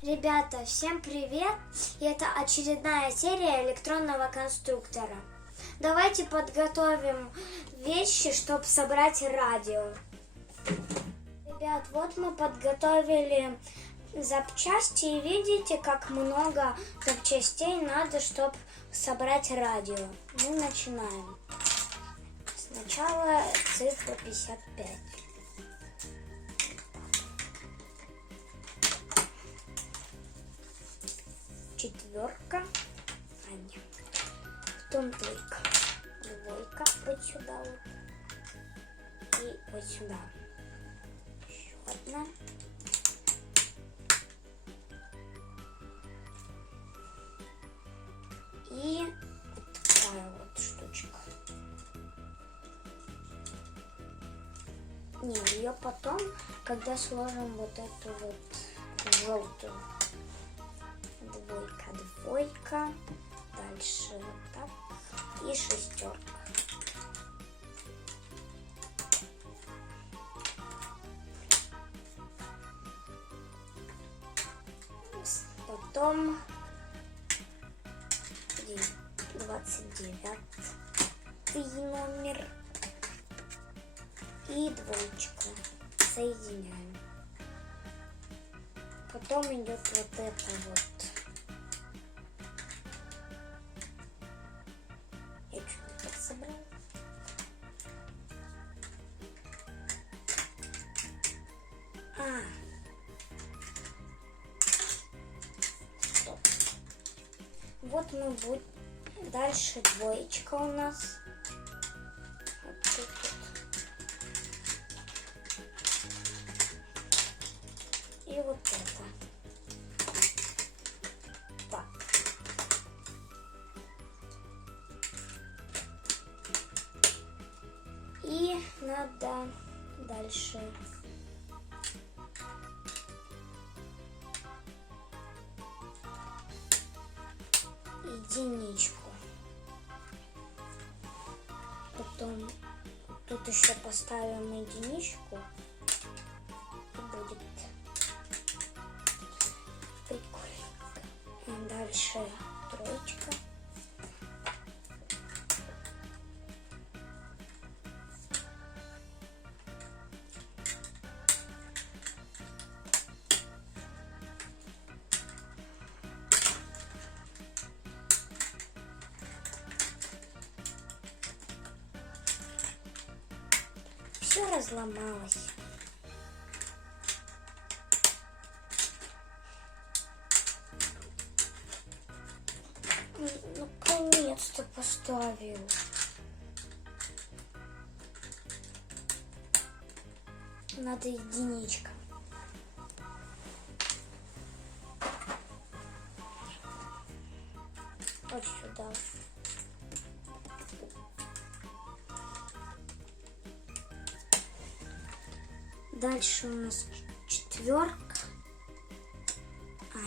Ребята, всем привет! И это очередная серия электронного конструктора. Давайте подготовим вещи, чтобы собрать радио. Ребят, вот мы подготовили запчасти и видите, как много запчастей надо, чтобы собрать радио. Мы начинаем. Сначала цифра 55. Четверка, нет. Потом тройка, двойка, вот сюда вот. И вот сюда. Еще одна. И вот такая вот штучка. Не, ее потом, когда сложим вот эту вот желтую. Двойка, дальше вот так и шестерка. Потом 29 номер и двоечка соединяем. Потом идет вот это вот. Я чуть так собрала. Стоп. Вот мы будем. Дальше двоечка у нас. Вот тут вот. И вот это. Так. И надо дальше единичку. Потом тут еще поставим единичку. И будет прикольно. Дальше троечка. Все разломалось. Наконец-то поставил. Надо единичка. Вот сюда. Дальше у нас четверка.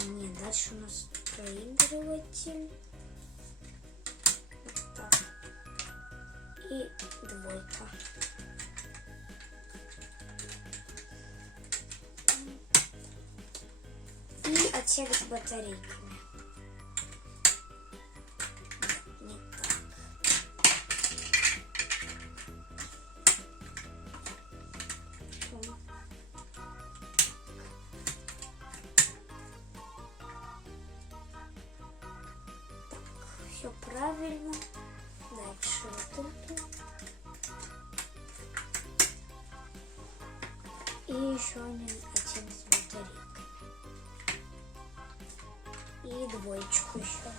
Нет, дальше у нас проигрыватель. Вот так. И двойка. И отсек с батарейками. Не так. Все правильно. Дальше вот это. И еще один с батарейкой. И двоечку еще.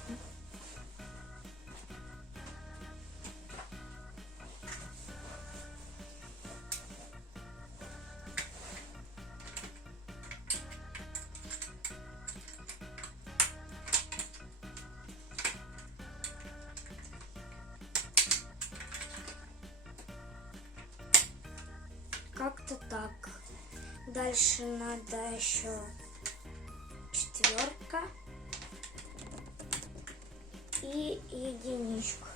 Как-то так. Дальше надо еще четверка и единичку.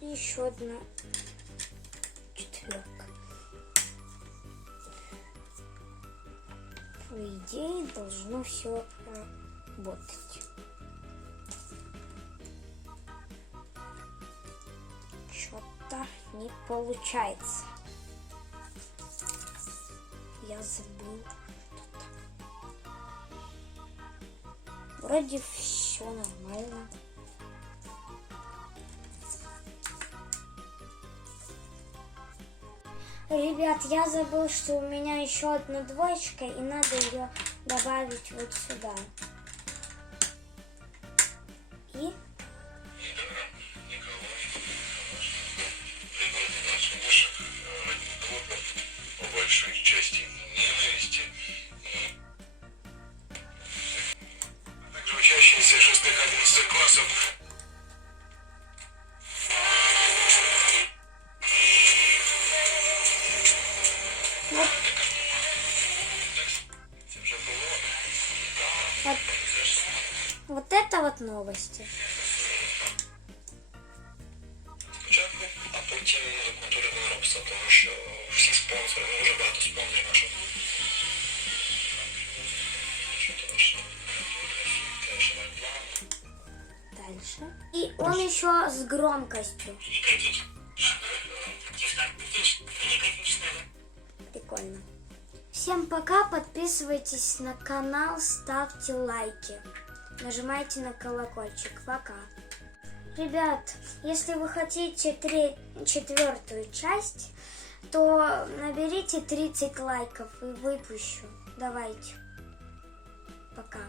И еще одна четверка. По идее, должно все работать. Что-то не получается. Я забыл. Вроде все нормально. Ребят, я забыл, что у меня еще одна двоечка, и надо ее добавить вот сюда. И по большой части ненависти, а также учащиеся 6-11 классов. вот это вот новости. Спочатку, а потім культури виробства, тому що всі спонсори, дуже багато спонсорів наших. Дальше. И он еще с громкостью. Прикольно. Всем пока, подписывайтесь на канал, ставьте лайки, нажимайте на колокольчик. Пока. Ребят, если вы хотите 4-ю часть, то наберите 30 лайков и выпущу. Давайте. Пока.